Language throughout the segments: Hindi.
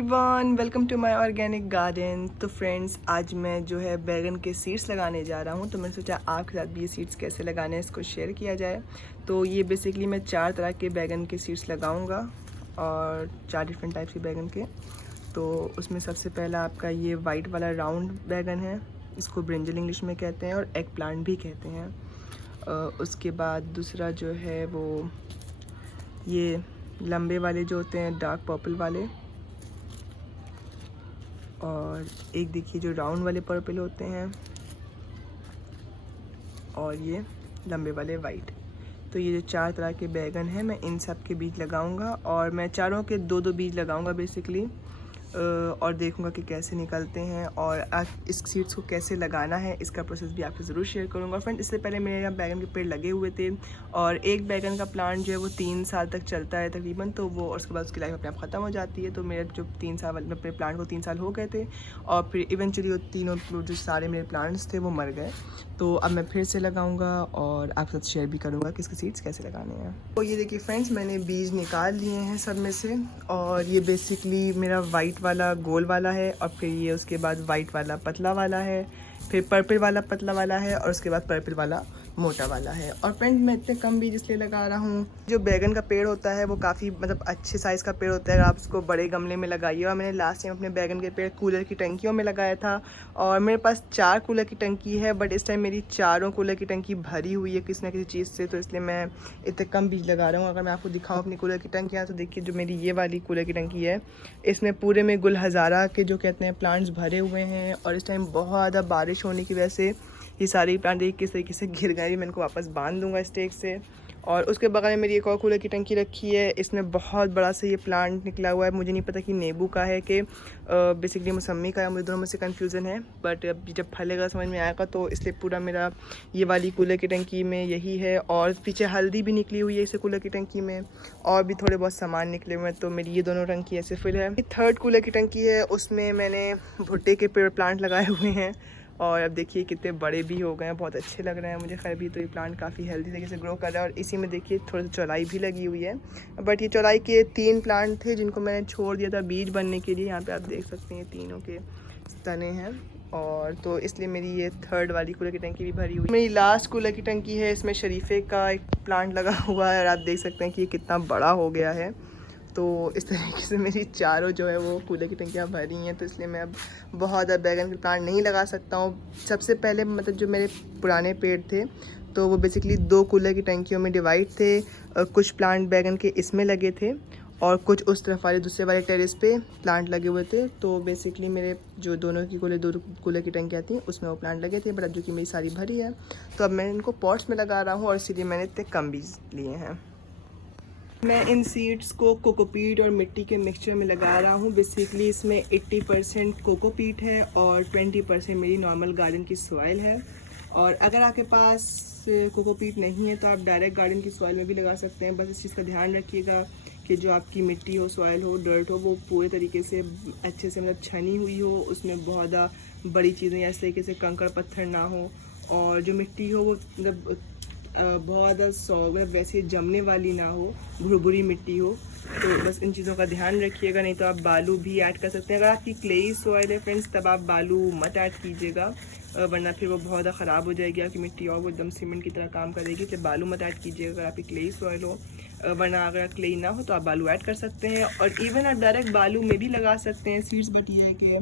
Everyone, welcome to my organic garden. तो फ्रेंड्स, आज मैं जो है बैगन के सीड्स लगाने जा रहा हूँ। तो मैंने सोचा आपके साथ भी ये सीड्स कैसे लगाने हैं इसको शेयर किया जाए। तो ये बेसिकली मैं 4 तरह के बैगन के सीड्स लगाऊंगा और 4 डिफरेंट टाइप्स के बैगन के। तो उसमें सबसे पहला आपका ये वाइट वाला राउंड बैगन है, इसको ब्रिंजल इंग्लिश में कहते हैं और एग प्लांट भी कहते हैं। उसके बाद दूसरा जो है वो ये लंबे वाले जो होते हैं डार्क पर्पल वाले, और एक देखिए जो राउंड वाले पर्पल होते हैं, और ये लंबे वाले वाइट। तो ये जो 4 तरह के बैगन हैं, मैं इन सब के बीज लगाऊंगा और मैं चारों के 2-2 बीज लगाऊंगा बेसिकली, और देखूंगा कि कैसे निकलते हैं और इस सीड्स को कैसे लगाना है इसका प्रोसेस भी आपसे ज़रूर शेयर करूंगा। फ्रेंड, इससे पहले मेरे यहाँ बैगन के पेड़ लगे हुए थे और एक बैगन का प्लांट जो है वो 3 साल तक चलता है तकरीबन। तो वो और उसके बाद उसकी लाइफ अपने आप ख़त्म हो जाती है। तो मेरे जो 3 साल वाले अपने प्लांट को 3 साल हो गए थे और फिर इवेंचुअली वो तीनों जो सारे मेरे प्लांट्स थे वो मर गए। तो अब मैं फिर से लगाऊंगा और आपके साथ शेयर भी करूंगा कि इसके सीड्स कैसे लगाने हैं। तो ये देखिए फ्रेंड्स, मैंने बीज निकाल लिए हैं सब में से, और ये बेसिकली मेरा वाइट वाला गोल वाला है, और फिर ये उसके बाद वाइट वाला पतला वाला है, फिर पर्पल वाला पतला वाला है, और उसके बाद पर्पल वाला मोटा वाला है। और फ्रेंड, मैं इतने कम बीज इसलिए लगा रहा हूँ, जो बैगन का पेड़ होता है वो काफ़ी अच्छे साइज़ का पेड़ होता है। आप उसको बड़े गमले में लगाइए। और मैंने लास्ट टाइम अपने बैगन के पेड़ कूलर की टंकियों में लगाया था, और मेरे पास 4 कूलर की टंकी है, बट इस टाइम मेरी चारों कूलर की टंकी भरी हुई है किसी ना किसी चीज़ से। तो इसलिए मैं इतने कम बीज लगा रहा हूँ। अगर मैं आपको दिखाऊँ अपनी कूलर की टंकियाँ, तो देखिए जो मेरी ये वाली कूलर की टंकी है, इसमें पूरे में गुल हज़ारा के जो कहते हैं प्लांट्स भरे हुए हैं। और इस टाइम बहुत ज़्यादा बारिश होने की वजह से ये सारी प्लांट देखिए किस तरीके से गिर गए। मैं इनको वापस बांध दूंगा स्टेक से। और उसके बगल में मेरी एक और कूलर की टंकी रखी है, इसमें बहुत बड़ा सा ये प्लांट निकला हुआ है। मुझे नहीं पता कि नींबू का है कि बेसिकली मौसमी का है, मुझे दोनों में से कन्फ्यूज़न है। बट जब फलेगा समझ में आएगा। तो इसलिए पूरा मेरा ये वाली कूलर की टंकी में यही है। और पीछे हल्दी भी निकली हुई है इसे कूलर की टंकी में, और भी थोड़े बहुत सामान निकले हुए हैं। तो मेरी ये दोनों टंकी ऐसे फिल है। 3rd कूलर की टंकी है, उसमें मैंने भुट्टे के पेड़ प्लांट लगाए हुए हैं, और अब देखिए कितने बड़े भी हो गए हैं, बहुत अच्छे लग रहे हैं मुझे। खैर भी तो ये प्लांट काफ़ी हेल्दी तरीके से ग्रो कर रहा है। और इसी में देखिए थोड़ी सी चौलाई भी लगी हुई है। बट ये चौलाई के 3 प्लांट थे जिनको मैंने छोड़ दिया था बीज बनने के लिए। यहाँ पे आप देख सकते हैं तीनों के तने हैं, और तो इसलिए मेरी ये 3rd वाली कूलर की टंकी भी भरी हुई है। मेरी लास्ट कूलर की टंकी है, इसमें शरीफे का एक प्लांट लगा हुआ है, और आप देख सकते हैं कि ये कितना बड़ा हो गया है। तो इस तरीके से मेरी चारों जो है वो कूलर की टंकियाँ भरी हैं। तो इसलिए मैं अब बहुत ज़्यादा बैगन के प्लांट नहीं लगा सकता हूँ। सबसे पहले जो मेरे पुराने पेड़ थे, तो वो बेसिकली 2 कूलर की टंकियों में डिवाइड थे। कुछ प्लांट बैगन के इसमें लगे थे, और कुछ उस तरफ वाले दूसरे वाले टेरेस पे प्लांट लगे हुए थे। तो बेसिकली मेरे जो दोनों की दो कूलर की टंकियाँ थी उसमें वो प्लांट लगे थे, बट अब जो कि मेरी सारी भरी है। तो अब मैं इनको पॉट्स में लगा रहा हूँ, और इसीलिए मैंने इतने कम बीज लिए हैं। मैं इन सीड्स को कोकोपीट और मिट्टी के मिक्सचर में लगा रहा हूँ। बेसिकली इसमें 80% कोकोपीट है और 20% मेरी नॉर्मल गार्डन की सॉइल है। और अगर आपके पास कोकोपीट नहीं है तो आप डायरेक्ट गार्डन की सॉइल में भी लगा सकते हैं। बस इस चीज़ का ध्यान रखिएगा कि जो आपकी मिट्टी हो, सॉइल हो, डर्ट हो, वो पूरे तरीके से अच्छे से छनी हुई हो, उसमें बहुत ज़्यादा बड़ी चीज़ें या इस तरीके से कंकड़ पत्थर ना हो, और जो मिट्टी हो वो बहुत ज़्यादा वैसे जमने वाली ना हो, भुरभुरी मिट्टी हो। तो बस इन चीज़ों का ध्यान रखिएगा। नहीं तो आप बालू भी ऐड कर सकते हैं। अगर आपकी क्लेई सॉइल है फ्रेंड्स, तब आप बालू मत ऐड कीजिएगा, वरना फिर वो बहुत ज़्यादा ख़राब हो जाएगी आपकी मिट्टी, और वो एकदम सीमेंट की तरह काम करेगी। तो बालू मत ऐड कीजिएगा अगर आपकी क्लेई सॉइल हो, वरना अगर क्लेई ना हो तो आप बालू ऐड कर सकते हैं। और इवन आप डायरेक्ट बालू में भी लगा सकते हैं सीड्स। बट ये है कि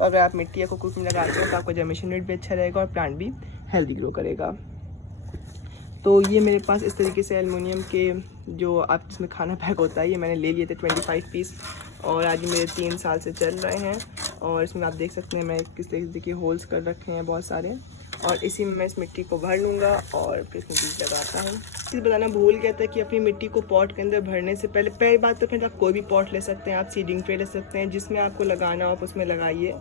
अगर आप मिट्टी या कोकोपीट में लगाते हैं तो आपका जर्मिनेशन रेट भी अच्छा रहेगा और प्लांट भी हेल्दी ग्रो करेगा। तो ये मेरे पास इस तरीके से एलुमिनियम के जो आप जिसमें खाना पैक होता है, ये मैंने ले लिए थे 25 पीस, और आज मेरे 3 साल से चल रहे हैं। और इसमें आप देख सकते हैं मैं किस तरीके से देखिए होल्स कर रखे हैं बहुत सारे, और इसी में मैं इस मिट्टी को भर लूँगा और फिर इसमें बीज लगाता हूँ। चीज़ बताना भूल गया था कि अपनी मिट्टी को पॉट के अंदर भरने से पहली बात तो फिर आप कोई भी पॉट ले सकते हैं, आप सीडिंग ट्रे ले सकते हैं, जिसमें आपको लगाना हो आप उसमें लगाइए।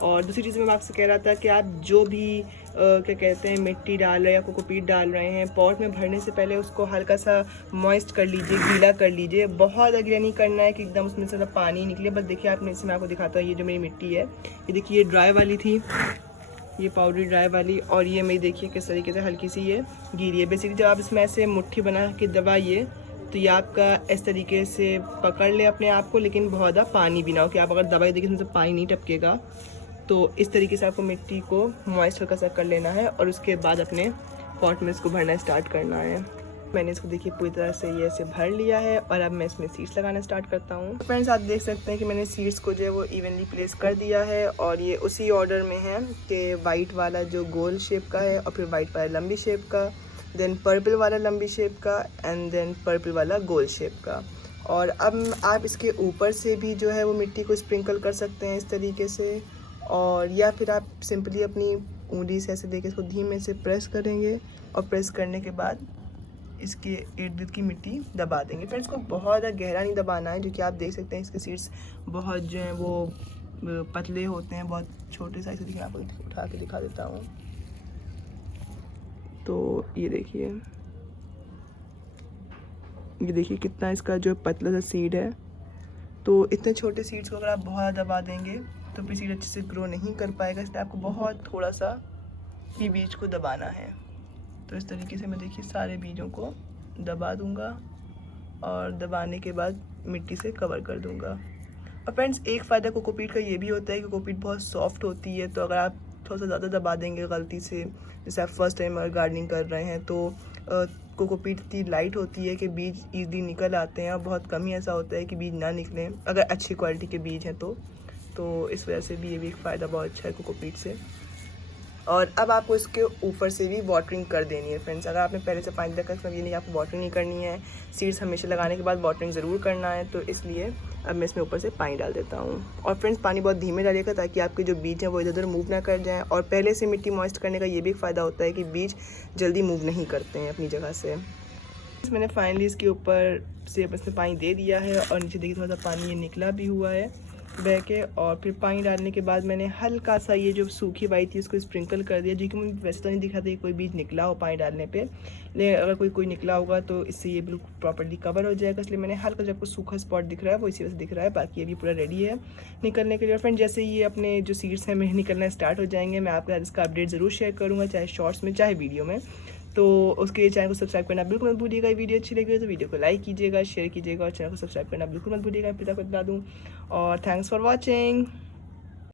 और दूसरी चीज़ मैं आपसे कह रहा था कि आप जो भी क्या कहते हैं मिट्टी डाल रहे हैं या कोकोपीट डाल रहे हैं, पॉट में भरने से पहले उसको हल्का सा मॉइस्ट कर लीजिए, गीला कर लीजिए। बहुत गीला नहीं करना है कि एकदम उसमें से पानी निकले। बस देखिए आपने इसमें आपको दिखाता हूँ, ये जो मेरी मिट्टी है, ये देखिए ये ड्राई वाली थी, ये पाउडर ड्राई वाली, और ये मेरी देखिए किस तरीके से हल्की सी ये गीली है। बेसिकली जब आप इसमें ऐसे मुट्ठी बना के दबाइए तो ये आपका इस तरीके से पकड़ ले अपने आप को, लेकिन बहुत ज़्यादा पानी भी ना हो कि आप अगर दबाई देखिए इसमें से पानी नहीं टपकेगा। तो इस तरीके से आपको मिट्टी को मॉइस्ट हल्का सा कर लेना है और उसके बाद अपने पॉट में इसको भरना स्टार्ट करना है। मैंने इसको देखिए पूरी तरह से ये ऐसे भर लिया है और अब मैं इसमें सीड्स लगाना स्टार्ट करता हूँ। फ्रेंड्स आप देख सकते हैं कि मैंने सीड्स को जो है वो इवनली प्लेस कर दिया है और ये उसी ऑर्डर में है कि वाइट वाला जो गोल शेप का है और फिर वाइट वाला लंबी शेप का, देन पर्पल वाला लंबी शेप का एंड देन पर्पल वाला गोल शेप का। और अब आप इसके ऊपर से भी जो है वो मिट्टी को स्प्रिंकल कर सकते हैं इस तरीके से, और या फिर आप सिंपली अपनी उंगली से ऐसे लेके इसको धीमे से प्रेस करेंगे और प्रेस करने के बाद इसके इर्द गिर्द की मिट्टी दबा देंगे। फ्रेंड्स को बहुत ज़्यादा गहरा नहीं दबाना है, जो कि आप देख सकते हैं इसके सीड्स बहुत जो हैं वो पतले होते हैं, बहुत छोटे साइज से। देखिए आपको उठा के दिखा देता हूँ। तो ये देखिए कितना इसका जो पतला सा सीड है। तो इतने छोटे सीड्स को अगर आप बहुत ज़्यादा दबा देंगे तो फिर सीड अच्छे से ग्रो नहीं कर पाएगा, इसलिए आपको बहुत थोड़ा सा ही बीज को दबाना है। तो इस तरीके से मैं देखिए सारे बीजों को दबा दूंगा और दबाने के बाद मिट्टी से कवर कर दूंगा। और फ्रेंड्स एक फ़ायदा कोकोपीट का ये भी होता है कि कोकोपीट बहुत सॉफ्ट होती है, तो अगर आप थोड़ा सा ज़्यादा दबा देंगे गलती से, जैसे आप फर्स्ट टाइम अगर गार्डनिंग कर रहे हैं, तो कोकोपीट इतनी लाइट होती है कि बीज ईज़िली निकल आते हैं और बहुत कम ही ऐसा होता है कि बीज ना निकलें अगर अच्छी क्वालिटी के बीज हैं तो इस वजह से भी ये भी एक फ़ायदा बहुत अच्छा है कोकोपीट से। और अब आपको इसके ऊपर से भी वाटरिंग कर देनी है फ्रेंड्स। अगर आपने पहले से पानी रखा इसमें ये नहीं आपको वाटरिंग नहीं करनी है, सीड्स हमेशा लगाने के बाद वाटरिंग ज़रूर करना है। तो इसलिए अब मैं इसमें ऊपर से पानी डाल देता हूँ। और फ्रेंड्स पानी बहुत धीमे डालिएगा ताकि आपके जो बीज हैं वो इधर उधर मूव ना कर जाएँ। और पहले से मिट्टी मॉइस्ट करने का ये भी एक फ़ायदा होता है कि बीज जल्दी मूव नहीं करते हैं अपनी जगह से। मैंने फाइनली इसके ऊपर से इसमें पानी दे दिया है और नीचे देखिए थोड़ा सा पानी ये निकला भी हुआ है बह के। और फिर पानी डालने के बाद मैंने हल्का सा ये जो सूखी वाई थी उसको स्प्रिंकल कर दिया, जो कि मुझे वैसे तो नहीं दिखा था कि कोई बीज निकला हो पानी डालने पे, लेकिन अगर कोई निकला होगा तो इससे ये बिल्कुल प्रॉपर्ली कवर हो जाएगा। इसलिए मैंने हल्का जो आपको सूखा स्पॉट दिख रहा है वो इसी वजह से दिख रहा है, बाकी ये भी पूरा रेडी है निकलने के लिए। और फ्रेंड जैसे ये अपने जो सीड्स हैं मेरे निकलना स्टार्ट हो जाएंगे, मैं आपके साथ इसका अपडेट ज़रूर शेयर करूँगा, चाहे शॉर्ट्स में चाहे वीडियो में। तो उसके लिए चैनल को सब्सक्राइब करना बिल्कुल मत भूलिएगा। वीडियो अच्छी लगी तो वीडियो को लाइक कीजिएगा, शेयर कीजिएगा और चैनल को सब्सक्राइब करना बिल्कुल मत भूलिएगा, पिता को बता दूँ। और थैंक्स फॉर वॉचिंग।